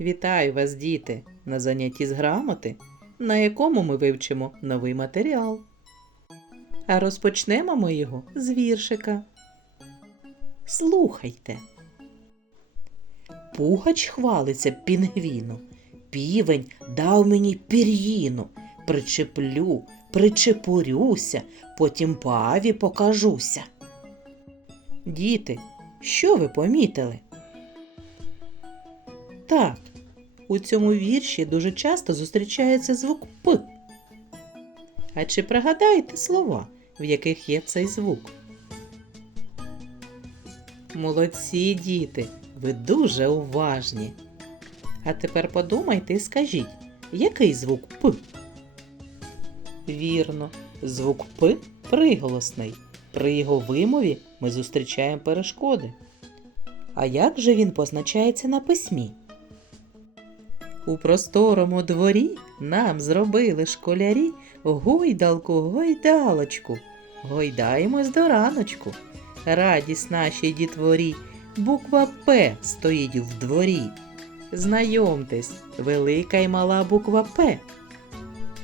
Вітаю вас, діти, на занятті з грамоти, на якому ми вивчимо новий матеріал. А розпочнемо ми його з віршика. Слухайте. Пугач хвалиться пінгвіну. Півень дав мені пір'їну. Причеплю, причепурюся, потім паві покажуся. Діти, що ви помітили? Так, у цьому вірші дуже часто зустрічається звук П. А чи пригадаєте слова, в яких є цей звук? Молодці, діти, ви дуже уважні. А тепер подумайте і скажіть, який звук П? Вірно, звук П приголосний. При його вимові ми зустрічаємо перешкоди. А як же він позначається на письмі? У просторому дворі нам зробили школярі гойдалку, гойдалочку. Гойдаємось до раночку. Радість нашій дітворі, буква П стоїть в дворі. Знайомтесь, велика й мала буква П.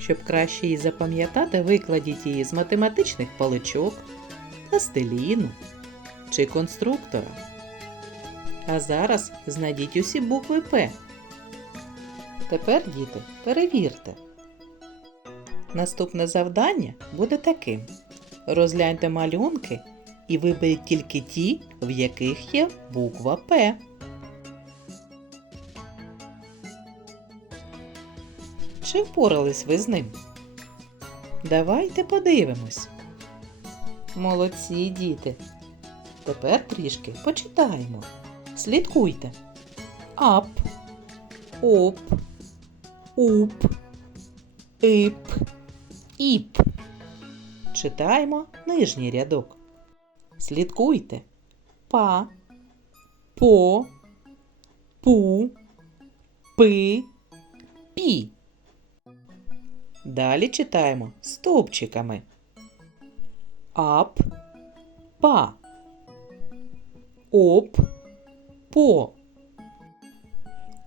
Щоб краще її запам'ятати, викладіть її з математичних паличок, пластиліну чи конструктора. А зараз знайдіть усі букви П. Тепер, діти, перевірте. Наступне завдання буде таким: розгляньте малюнки і виберіть тільки ті, в яких є буква П. Чи впорались ви з ним? Давайте подивимось. Молодці, діти. Тепер трішки почитаємо. Слідкуйте. Ап, оп, уп, ип, іп. Читаємо нижній рядок. Слідкуйте. Па, по, пу, пи, пі. Далі читаємо стовпчиками. Ап, па. Оп, по.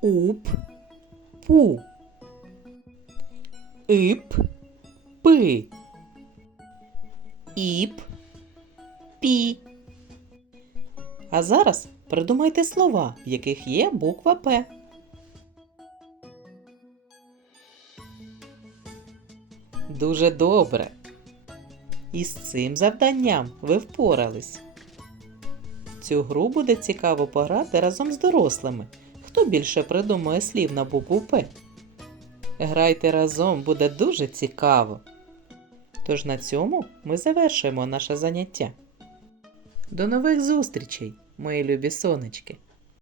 Уп, пу. Ип, пи. Іп, пі. А зараз придумайте слова, в яких є буква П. Дуже добре. І з цим завданням ви впорались. Цю гру буде цікаво пограти разом з дорослими. Хто більше придумує слів на букву П? Грайте разом, буде дуже цікаво. Тож на цьому ми завершуємо наше заняття. До нових зустрічей, мої любі сонечки!